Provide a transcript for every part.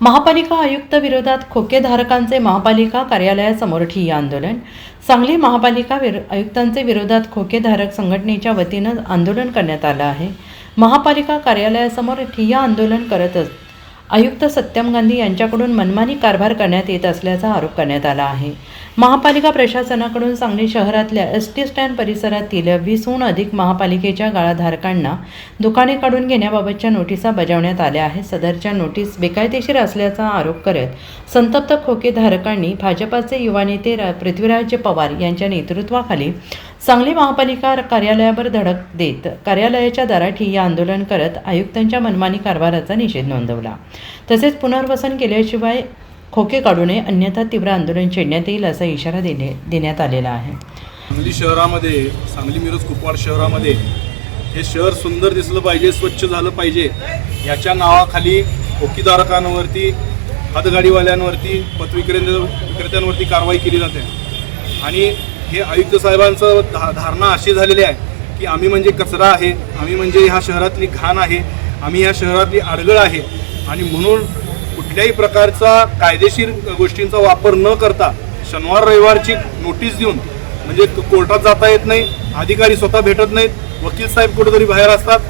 महापालिका आयुक्त विरोधात खोकेधारकांचे महापालिका कार्यालयासमोर ठिय्या आंदोलन. सांगली महापालिका आयुक्तांचे विरोधात खोकेधारक संघटनेच्या वतीनं आंदोलन करण्यात आलं आहे. महापालिका कार्यालयासमोर ठिय्या आंदोलन करतच आयुक्त सत्यम गांधी यांच्याकडून मनमानी कारभार करण्यात येत असल्याचा आरोप करण्यात आला आहे. महापालिका प्रशासनाकडून सांगली शहरातल्या एसटी स्टँड परिसरातील 20हून अधिक महापालिकेच्या गाळाधारकांना दुकाने काढून घेण्याबाबतच्या नोटिसा बजावण्यात आल्या आहेत. सदरच्या नोटीस बेकायदेशीर असल्याचा आरोप करत संतप्त खोकेधारकांनी भाजपाचे युवा नेते पृथ्वीराज पवार यांच्या नेतृत्वाखाली सांगली महापालिका कार्यालयावर धडक देत कार्यालयाच्या दारात ठिय्या आंदोलन करत आयुक्तांच्या मनमानी कारभाराचा निषेध नोंदवला. तसेच पुनर्वसन केल्याशिवाय खोके काढू नये, अन्यथा तीव्र आंदोलन छेडण्यात येईल असा इशारा देण्यात आलेला आहे. सांगली शहरामध्ये, सांगली मिरज कुपवाड शहरामध्ये हे शहर सुंदर दिसलं पाहिजे, स्वच्छ झालं पाहिजे याच्या नावाखाली खोकीधारकांवरती, हातगाडीवाल्यांवरती, पथविक्रेत्यांवरती कारवाई केली जाते. आणि हे आयुक्त साहेबांचं धारणा अशी झालेली आहे की आम्ही म्हणजे कचरा आहे, आम्ही म्हणजे ह्या शहरातली घाण आहे, आम्ही ह्या शहरातली अडगळ आहे. आणि म्हणून कुठल्याही प्रकारचा कायदेशीर गोष्टींचा वापर न करता शनिवार रविवारची नोटीस देऊन, म्हणजे कोर्टात जाता येत नाही, अधिकारी स्वतः भेटत नाहीत, वकील साहेब कुठेतरी बाहेर असतात,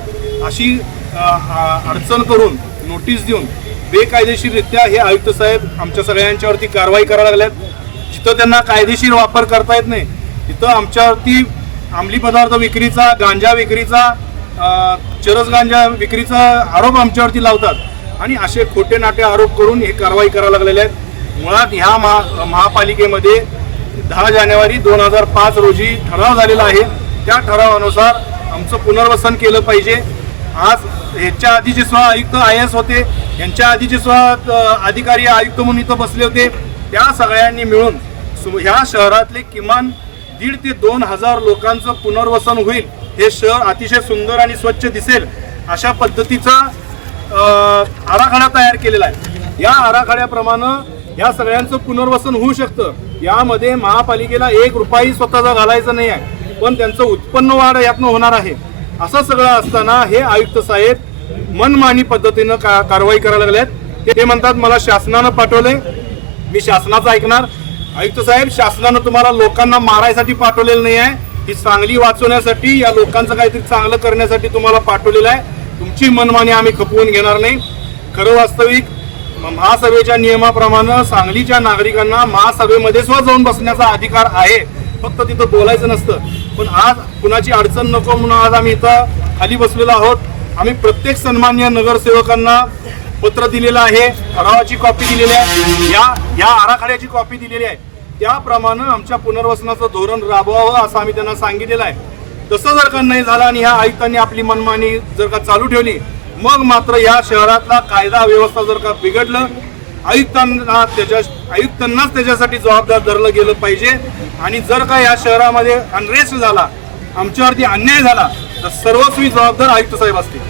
अशी अडचण करून नोटीस देऊन बेकायदेशीररित्या हे आयुक्त साहेब आमच्या सगळ्यांच्यावरती कारवाई करायला लागल्यात. जिथं त्यांना कायदेशीर वापर करता येत नाही तिथं आमच्यावरती अंमली पदार्थ विक्रीचा, गांजा विक्रीचा, चरस गांजा विक्रीचा आरोप आमच्यावरती लावतात. आणि असे खोटे नाटे आरोप करून हे कारवाई करायला लागलेले आहेत. मुळात ह्या महापालिकेमध्ये 10 जानेवारी 2005 रोजी ठराव झालेला आहे. त्या ठरावानुसार आमचं पुनर्वसन केलं पाहिजे. आज ह्याच्या आधीचे आयुक्त IAS होते, यांच्या आधीचे अधिकारी आयुक्त म्हणून इथं बसले होते. त्या सगळ्यांनी मिळून ह्या शहरातले किमान 1,500 ते 2,000 लोकांचं पुनर्वसन होईल. हे शहर अतिशय सुंदर आणि स्वच्छ दिसेल अशा पद्धतीचा आराखडा तयार केलेला आहे. या आराखड्याप्रमाणे या सगळ्यांचं पुनर्वसन होऊ शकतं. यामध्ये महापालिकेला 1 रुपयाही स्वतःचा घालायचा नाही आहे, पण त्यांचं उत्पन्न वाढ यातनं होणार आहे. असं सगळं असताना हे आयुक्त साहेब मनमानी पद्धतीनं कारवाई करायला लागलेत. ते म्हणतात मला शासनानं पाठवले, मी शासनाचं ऐकणार. आयुक्त साहेब, शासनानं तुम्हाला लोकांना मारायसाठी पाठवलेलं नाही आहे, ही सांगली वाचवण्यासाठी, या लोकांचं काहीतरी चांगलं करण्यासाठी तुम्हाला पाठवलेलं आहे. तुमची मनमानी आम्ही खपवून घेणार नाही. खरं वास्तविक महासभेच्या नियमाप्रमाणे सांगलीच्या नागरिकांना महासभेमध्ये सुद्धा जाऊन बसण्याचा अधिकार आहे, फक्त तिथं बोलायचं नसतं. पण आज कुणाची अडचण नको म्हणून आज आम्ही इथं खाली बसलेलो आहोत. आम्ही प्रत्येक सन्माननीय नगरसेवकांना पत्र दिलेलं आहे, ठरावाची कॉपी दिलेली आहे, या आराखड्याची कॉपी दिलेली आहे. त्याप्रमाणे आमच्या पुनर्वसनाचं धोरण राबवावं असं आम्ही त्यांना सांगितलेलं आहे. तसं जर का नाही झालं आणि ह्या आयुक्तांनी आपली मनमानी जर का चालू ठेवली, मग मात्र या शहरातला कायदा व्यवस्था जर का बिघडलं, आयुक्तांनाच त्याच्यासाठी जबाबदार धरलं गेलं पाहिजे. आणि जर का या शहरामध्ये अनरेस्ट झाला, आमच्यावरती अन्याय झाला, तर सर्वस्वी जबाबदार आयुक्त साहेब असतील.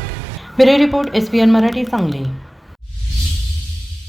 Bureau report SBN Marathi, Sangli.